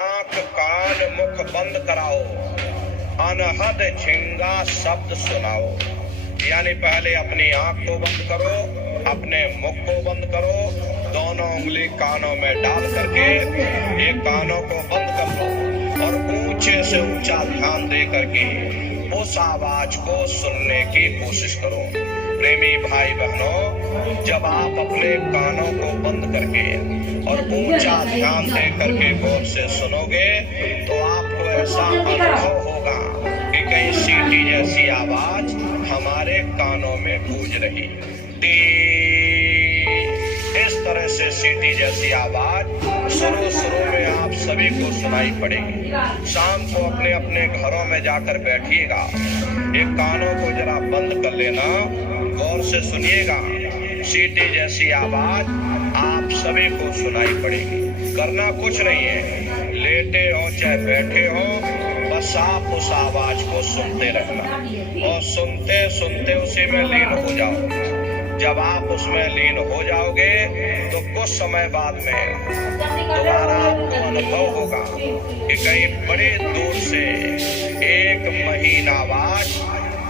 आंख कान मुख बंद कराओ, अनहद झिंगा शब्द सुनाओ। यानी पहले अपनी आंख को बंद करो, अपने मुख को बंद करो, दोनों उंगली कानों में डाल करके ये कानों को बंद कर लो और ऊंचे से ऊंचा ध्यान दे करके उस आवाज को सुनने की कोशिश करो। प्रेमी भाई बहनों, जब आप अपने कानों को बंद करके और ऊंचा ध्यान दे करके गौर से सुनोगे तो आपको ऐसा अनुभव होगा कि कहीं सीटी जैसी आवाज हमारे कानों में गूंज रही। इस तरह से सीटी जैसी आवाज शुरू में आप सभी को सुनाई पड़ेगी। शाम को अपने अपने घरों में जाकर बैठिएगा, एक कानों को जरा बंद कर लेना, गौर से सुनिएगा। सीटी जैसी आवाज आप सभी को सुनाई पड़ेगी। करना कुछ नहीं है, लेटे हो चाहे बैठे हो, बस आप उस आवाज को सुनते रहना और सुनते सुनते उसी में लीन हो जाओ। जब आप उसमें लीन हो जाओगे तो कुछ समय बाद में दोबारा आपको अनुभव होगा कि कहीं बड़े दूर से एक महीन आवाज,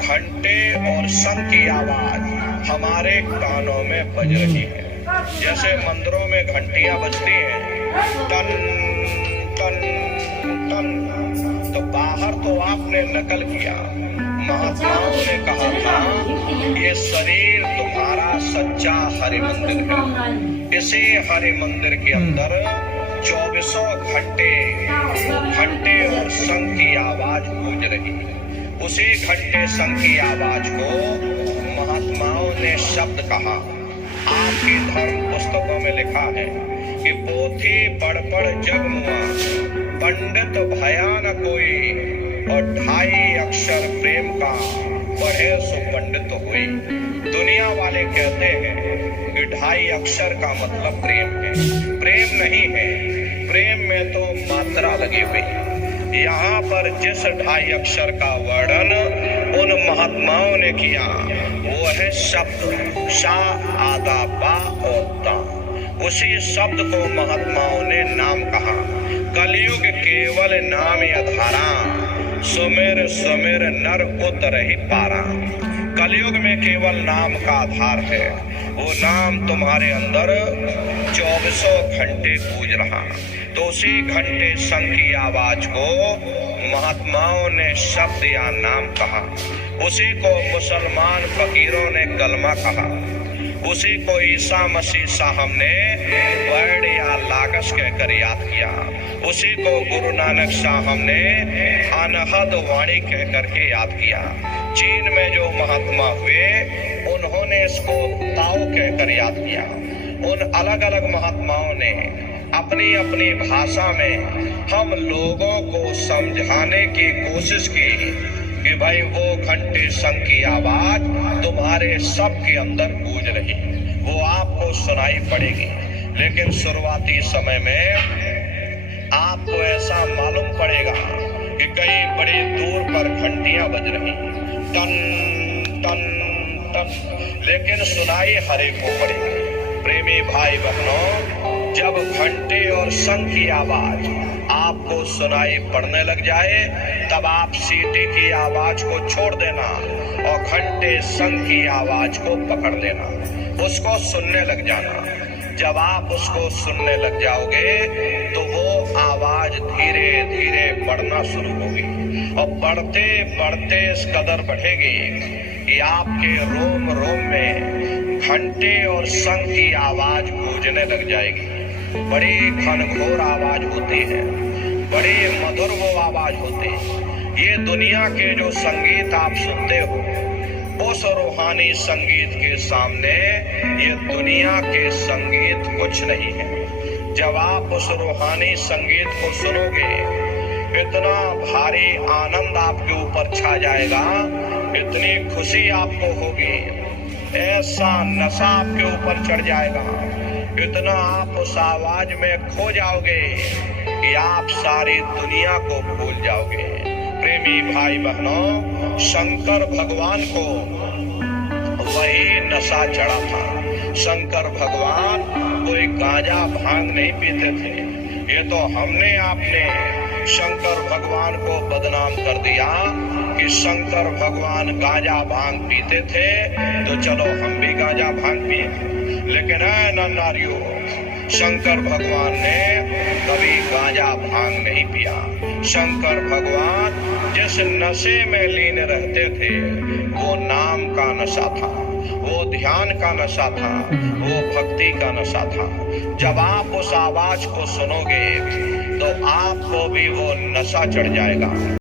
घंटे और शंख की आवाज हमारे कानों में बज रही है। जैसे मंदिरों में घंटियां बजती हैं, टन टन टन, तो बाहर तो आपने नकल किया। महात्माओं ने कहा था ये शरीर तुम्हारा सच्चा हरि मंदिर है। इसी हरि मंदिर के अंदर 24 घंटे और शंख की आवाज गूंज रही। उसी घंटे शंख की आवाज को महात्माओं ने शब्द कहा। आपकी धर्म पुस्तकों में लिखा है कि पोथी पढ़ पढ़ जग मुआ, पंडित भया न कोई, और 2.5 अक्षर प्रेम का पढ़े सो पंडित हुई। दुनिया वाले कहते हैं कि 2.5 अक्षर का मतलब प्रेम है। प्रेम नहीं है, प्रेम में तो मात्रा लगी हुई। यहाँ पर जिस 2.5 अक्षर का वर्णन उन महात्माओं ने किया वो है शब्द शा आदा बा और ता। उसी शब्द को महात्माओं ने नाम कहा। कलयुग केवल नाम आधारा, सुमेर सुमेर नर उतर ही पारा। कलयुग में केवल नाम का आधार है। वो नाम तुम्हारे अंदर 24 घंटे गूंज रहा। तो उसी घंटे शंख की आवाज को महात्माओं ने शब्द या नाम कहा। उसी को मुसलमान फकीरों ने कलमा कहा। उसी को ईसा मसीह साहब ने वर्ड या लागस कहकर याद किया। उसी को गुरु नानक साहब ने अनहद वाणी कह करके याद किया। चीन में जो महात्मा हुए उन्होंने इसको ताओ कहकर याद किया। उन अलग अलग महात्माओं ने अपनी अपनी भाषा में हम लोगों को समझाने की कोशिश की कि भाई वो घंटे शंख की आवाज तुम्हारे सबके अंदर गूंज रही, वो आपको सुनाई पड़ेगी। लेकिन शुरुआती समय में आपको ऐसा मालूम पड़ेगा कि कहीं बड़ी दूर पर घंटियां बज रही, टन टन टन, लेकिन सुनाई हरे को पड़ेगी। प्रेमी भाई बहनों, जब घंटे और शंख की आवाज आपको सुनाई पड़ने लग जाए तब आप सीटी की आवाज को छोड़ देना और घंटे शंख की आवाज को पकड़ लेना, उसको सुनने लग जाना। जब आप उसको सुनने लग जाओगे तो वो आवाज धीरे धीरे बढ़ना शुरू होगी और बढ़ते बढ़ते इस कदर बढ़ेगी कि आपके रोम रोम में घंटे और शंख की आवाज गूंजने लग जाएगी। बड़ी घनघोर आवाज होती है, बड़ी मधुर वो आवाज होती है। ये दुनिया के जो संगीत आप सुनते हो उस रूहानी संगीत के सामने ये दुनिया के संगीत कुछ नहीं है। जब आप उस रूहानी संगीत को सुनोगे इतना भारी आनंद आपके ऊपर छा जाएगा, इतनी खुशी आपको होगी, ऐसा नशा आपके ऊपर चढ़ जाएगा, इतना आप उस आवाज में खो जाओगे कि आप सारी दुनिया को भूल जाओगे। प्रेमी भाई बहनों, शंकर भगवान को वही नशा चढ़ा था। शंकर भगवान कोई गांजा भांग नहीं पीते थे, ये तो हमने आपने शंकर भगवान को बदनाम कर दिया कि शंकर भगवान गांजा भांग पीते थे, तो चलो हम भी गांजा भांग पिए। लेकिन है नन्नारियों, शंकर भगवान ने कभी गांजा भांग नहीं पिया। शंकर भगवान जिस नशे में लीन रहते थे वो नाम का नशा था, वो ध्यान का नशा था, वो भक्ति का नशा था। जब आप उस आवाज को सुनोगे तो आपको भी वो नशा चढ़ जाएगा।